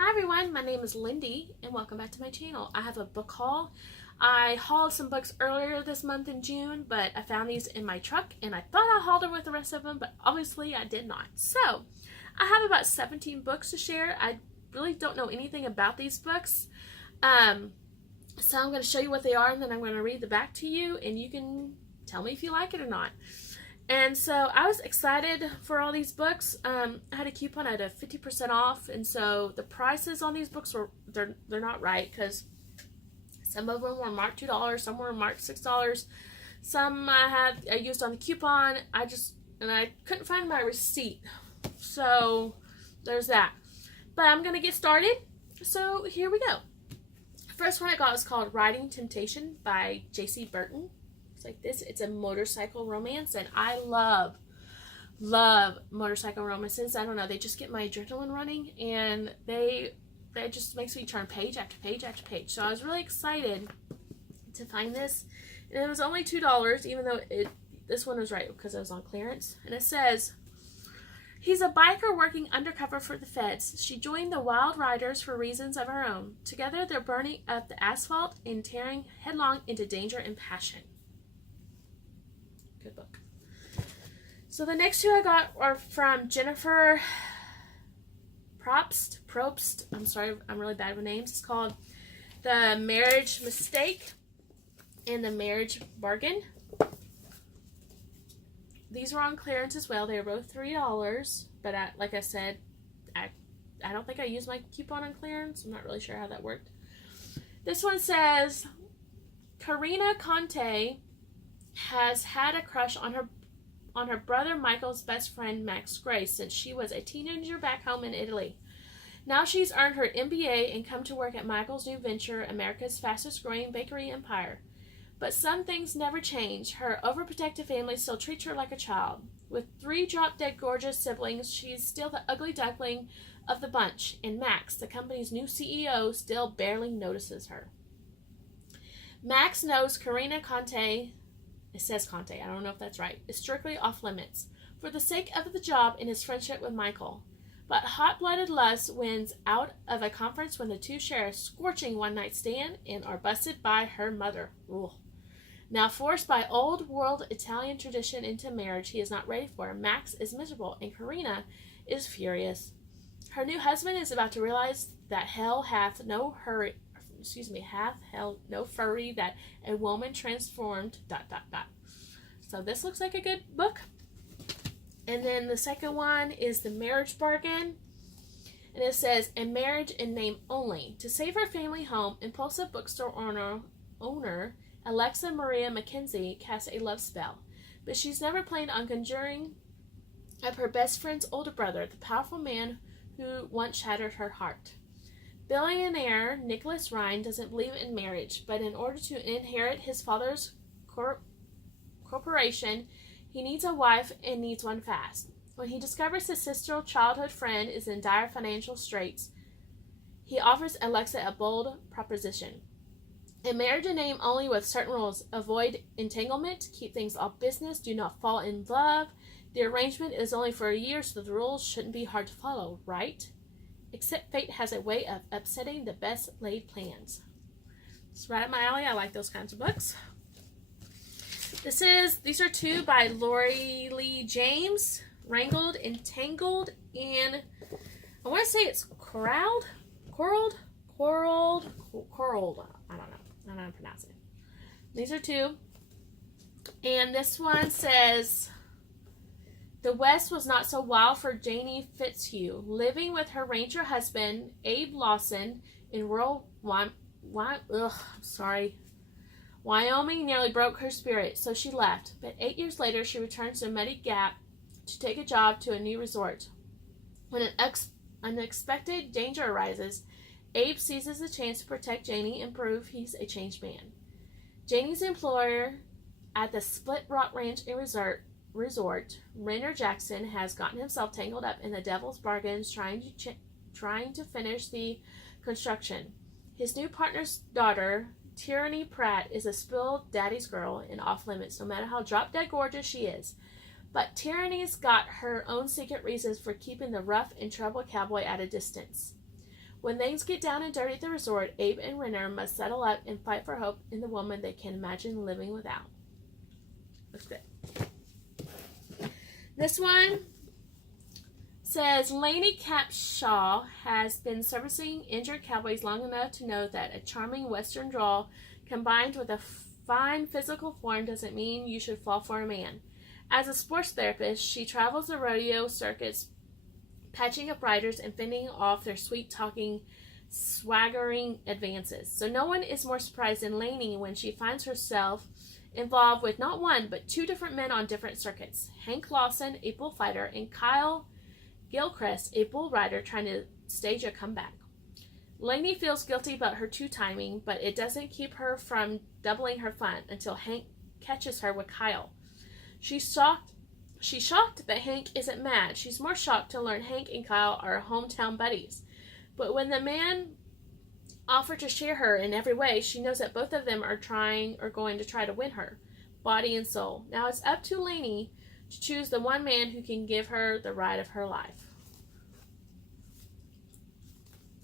Hi everyone, my name is Lindy and welcome back to my channel. I have a book haul. I hauled some books earlier this month in June, but I found these in my truck and I thought I hauled them with the rest of them, but obviously I did not. So, I have about 17 books to share. I really don't know anything about these books. So I'm going to show you what they are and then I'm going to read the back to you and you can tell me if you like it or not. And so I was excited for all these books. I had a coupon at a 50% off, and so the prices on these books they're not right because some of them were marked $2, some were marked $6, some I used on the coupon. I couldn't find my receipt, so there's that. But I'm gonna get started. So here we go. First one I got was called Riding Temptation by J.C. Burton. It's like this. It's a motorcycle romance, and I love motorcycle romances. I don't know, they just get my adrenaline running, and they just makes me turn page after page after page. So I was really excited to find this, and it was only $2, even though this one was right because it was on clearance. And it says, he's a biker working undercover for the feds. She joined the Wild Riders for reasons of her own. Together, they're burning up the asphalt and tearing headlong into danger and passion. Good book. So the next two I got are from Jennifer Probst. I'm sorry, I'm really bad with names. It's called The Marriage Mistake and The Marriage Bargain. These were on clearance as well. They were both $3, but like I said, I don't think I used my coupon on clearance. I'm not really sure how that worked. This one says, Karina Conte has had a crush on her brother Michael's best friend Max Gray since she was a teenager back home in Italy. Now she's earned her MBA and come to work at Michael's new venture, America's fastest growing bakery empire. But some things never change. Her overprotective family still treats her like a child. With 3 drop-dead gorgeous siblings, she's still the ugly duckling of the bunch, and Max, the company's new CEO, still barely notices her. Max knows Karina Conte, it says Conte, I don't know if that's right, is strictly off limits for the sake of the job and his friendship with Michael. But hot-blooded lust wins out of a conference when the two share a scorching one-night stand and are busted by her mother. Ugh. Now forced by old-world Italian tradition into marriage he is not ready for, Max is miserable and Karina is furious. Her new husband is about to realize that hell hath no furry that a woman transformed ... So this looks like a good book. And then the second one is The Marriage Bargain. And it says, a marriage in name only. To save her family home, impulsive bookstore owner Alexa Maria McKenzie casts a love spell. But she's never planned on conjuring up her best friend's older brother, the powerful man who once shattered her heart. Billionaire Nicholas Ryan doesn't believe in marriage, but in order to inherit his father's corporation, he needs a wife and needs one fast. When he discovers his sister's childhood friend is in dire financial straits, he offers Alexa a bold proposition. A marriage in name only with certain rules. Avoid entanglement, keep things off business, do not fall in love. The arrangement is only for a year, so the rules shouldn't be hard to follow, right? Except fate has a way of upsetting the best laid plans. It's right up my alley. I like those kinds of books. These are two by Lori Lee James, Wrangled and Tangled, and I want to say it's Corralled. I don't know how to pronounce it. These are two. And this one says, the West was not so wild for Janie Fitzhugh. Living with her ranger husband, Abe Lawson, in rural Wyoming nearly broke her spirit, so she left. But 8 years later, she returns to Muddy Gap to take a job to a new resort. When an unexpected danger arises, Abe seizes the chance to protect Janie and prove he's a changed man. Janie's employer at the Split Rock Ranch and Resort, Renner Jackson, has gotten himself tangled up in the devil's bargains trying to finish the construction. His new partner's daughter, Tyranny Pratt, is a spoiled daddy's girl and off limits, no matter how drop-dead gorgeous she is. But Tyranny's got her own secret reasons for keeping the rough and troubled cowboy at a distance. When things get down and dirty at the resort, Abe and Renner must settle up and fight for hope in the woman they can imagine living without. Looks good. This one says, Lainey Capshaw has been servicing injured cowboys long enough to know that a charming Western drawl combined with a fine physical form doesn't mean you should fall for a man. As a sports therapist, she travels the rodeo circuits, patching up riders and fending off their sweet-talking, swaggering advances. So no one is more surprised than Lainey when she finds herself involved with not one, but two different men on different circuits. Hank Lawson, a bullfighter, and Kyle Gilchrist, a bull rider trying to stage a comeback. Lainey feels guilty about her two-timing, but it doesn't keep her from doubling her fun until Hank catches her with Kyle. She's shocked that Hank isn't mad. She's more shocked to learn Hank and Kyle are hometown buddies. But when the man offered to share her in every way, she knows that both of them are going to try to win her, body and soul. Now it's up to Lainey to choose the one man who can give her the ride of her life.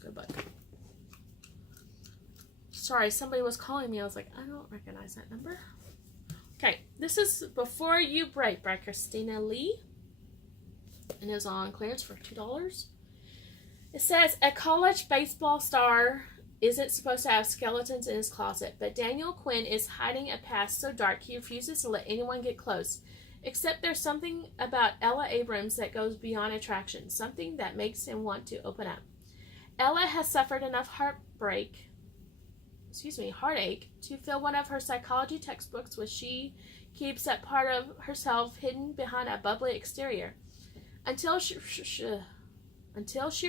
Good book. Sorry, somebody was calling me. I was like, I don't recognize that number. Okay, this is Before You Break by Christina Lee. And it was on clearance for $2. It says, a college baseball star isn't supposed to have skeletons in his closet, but Daniel Quinn is hiding a past so dark he refuses to let anyone get close. Except there's something about Ella Abrams that goes beyond attraction, something that makes him want to open up. Ella has suffered enough heartache to fill one of her psychology textbooks, which she keeps that part of herself hidden behind a bubbly exterior. Until she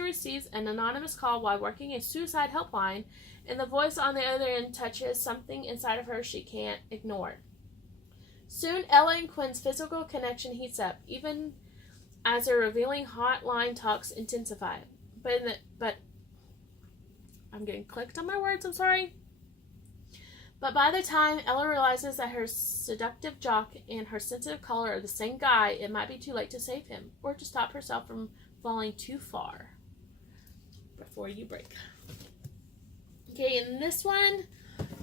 receives an anonymous call while working a suicide helpline, and the voice on the other end touches something inside of her she can't ignore. Soon, Ella and Quinn's physical connection heats up, even as their revealing hotline talks intensify. But I'm getting clicked on my words, I'm sorry. But by the time Ella realizes that her seductive jock and her sensitive caller are the same guy, it might be too late to save him, or to stop herself from falling too far. Before You Break. Okay, and this one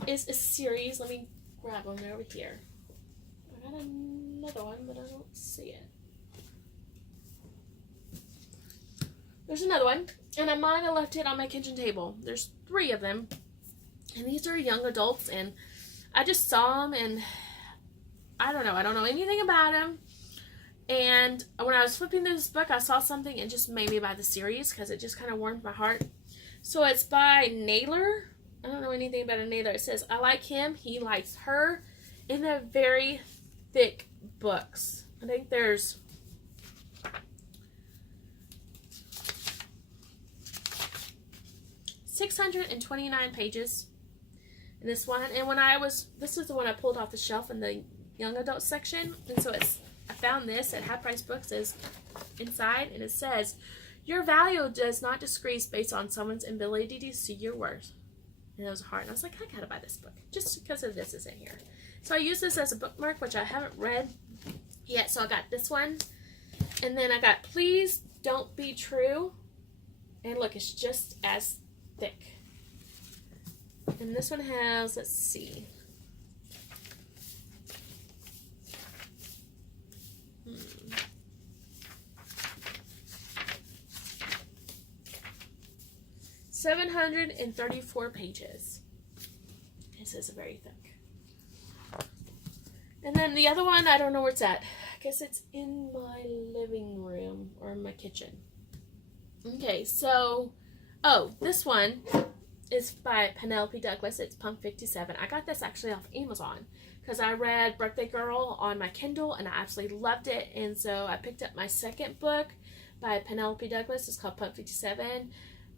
is a series. Let me grab them. They're over here. I got another one, but I don't see it. There's another one, and I might have left it on my kitchen table. There's 3 of them. And these are young adults, and I just saw them, and I don't know anything about them. And when I was flipping through this book, I saw something and just made me buy the series because it just kind of warmed my heart. So it's by Naylor. I don't know anything about a Naylor. It says, I like him, he likes her. And they're very thick books. I think there's 629 pages. This one, and this is the one I pulled off the shelf in the young adult section, and so I found this at Half Price Books is inside, and it says, your value does not decrease based on someone's ability to see your worth. And it was a heart, and I was like, I gotta buy this book, just because of this is in here. So I use this as a bookmark, which I haven't read yet, so I got this one, and then I got Please Don't Be True, and look, it's just as thick. And this one has, let's see. — 734 pages. This is very thick. And then the other one, I don't know where it's at. I guess it's in my living room or in my kitchen. Okay, so, this one is by Penelope Douglas. It's Pump 57. I got this actually off Amazon because I read Birthday Girl on my Kindle and I absolutely loved it. And so I picked up my second book by Penelope Douglas. It's called Pump 57.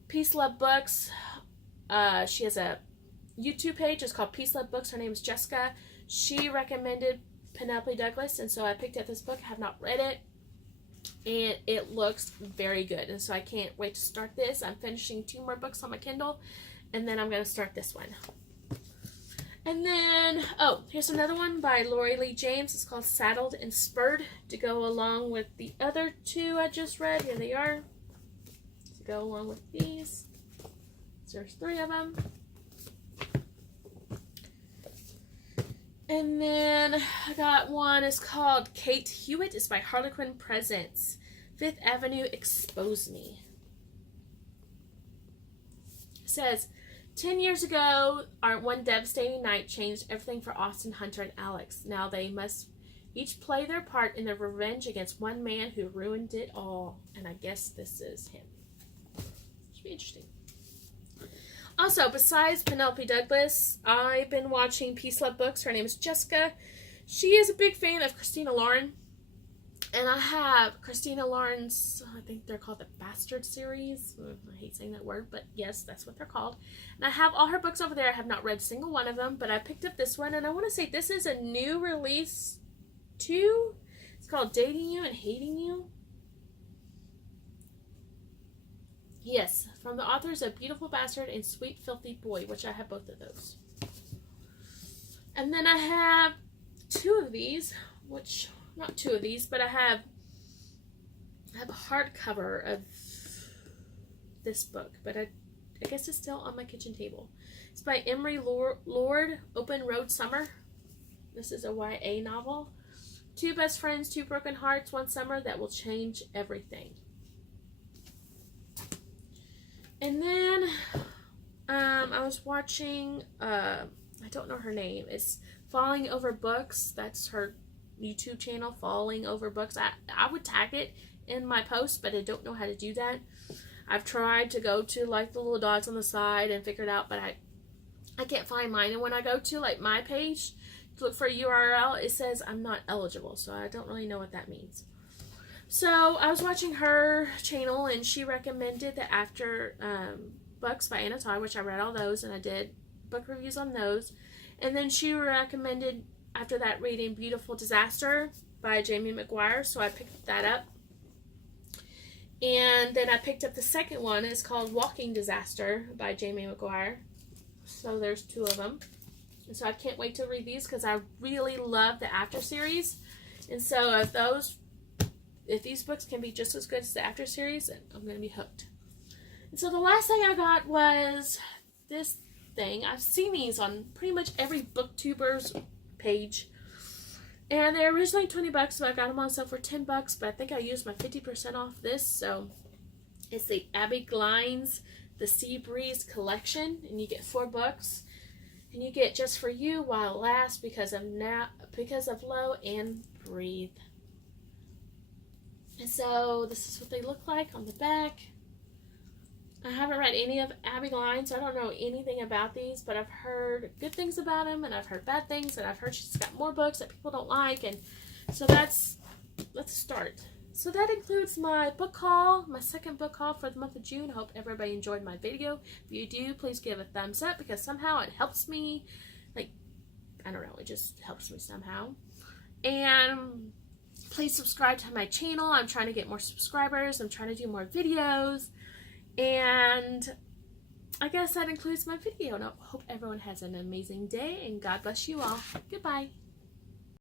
Peace Love Books. She has a YouTube page. It's called Peace Love Books. Her name is Jessica. She recommended Penelope Douglas, and so I picked up this book. I have not read it, and it looks very good. And so I can't wait to start this. I'm finishing 2 more books on my Kindle, and then I'm going to start this one. And then, here's another one by Lori Lee James. It's called Saddled and Spurred, to go along with the other 2 I just read. Here they are. To go along with these. There's 3 of them. And then I got one. It's called Kate Hewitt. It's by Harlequin Presents. Fifth Avenue Expose Me. It says, 10 years ago, our one devastating night changed everything for Austin, Hunter, and Alex. Now they must each play their part in their revenge against one man who ruined it all. And I guess this is him. Should be interesting. Also, besides Penelope Douglas, I've been watching Peace Love Books. Her name is Jessica. She is a big fan of Christina Lauren. And I have Christina Lauren's, I think they're called the Bastard series. I hate saying that word, but yes, that's what they're called. And I have all her books over there. I have not read a single one of them, but I picked up this one. And I want to say this is a new release too. It's called Dating You and Hating You. Yes, from the authors of Beautiful Bastard and Sweet Filthy Boy, which I have both of those. And then I have 2 of these, which, not 2 of these, but I have a hardcover of this book, but I guess it's still on my kitchen table. It's by Emery Lord, Open Road Summer. This is a YA novel. 2 best friends, 2 broken hearts, one summer that will change everything. And then I was watching, I don't know her name. It's Falling Over Books. That's her YouTube channel, Falling Over Books. I would tag it in my post, but I don't know how to do that. I've tried to go to like the little dots on the side and figure it out, but I can't find mine. And when I go to like my page to look for a URL, it says I'm not eligible, so I don't really know what that means. So I was watching her channel, and she recommended the After books by Anna Todd, which I read all those, and I did book reviews on those. And then she recommended, after that, reading Beautiful Disaster by Jamie McGuire, so I picked that up. And then I picked up the second one. It's called Walking Disaster by Jamie McGuire. So there's 2 of them. And so I can't wait to read these because I really love the After series. And so if these books can be just as good as the After series, I'm going to be hooked. And so the last thing I got was this thing. I've seen these on pretty much every booktuber's page. And they're originally $20, so I got them on sale for $10, but I think I used my 50% off this. So it's the Abby Glines The Sea Breeze Collection, and you get 4 books. And you get Just For You, While It Lasts, Because of Low, and Breathe. And so this is what they look like on the back. I haven't read any of Abby Glines, so I don't know anything about these, but I've heard good things about them, and I've heard bad things, and I've heard she's got more books that people don't like, and so let's start. So that includes my book haul, my second book haul for the month of June. I hope everybody enjoyed my video. If you do, please give a thumbs up, because somehow it helps me, like, I don't know, it just helps me somehow. And please subscribe to my channel. I'm trying to get more subscribers. I'm trying to do more videos. And I guess that includes my video. And I hope everyone has an amazing day. And God bless you all. Goodbye.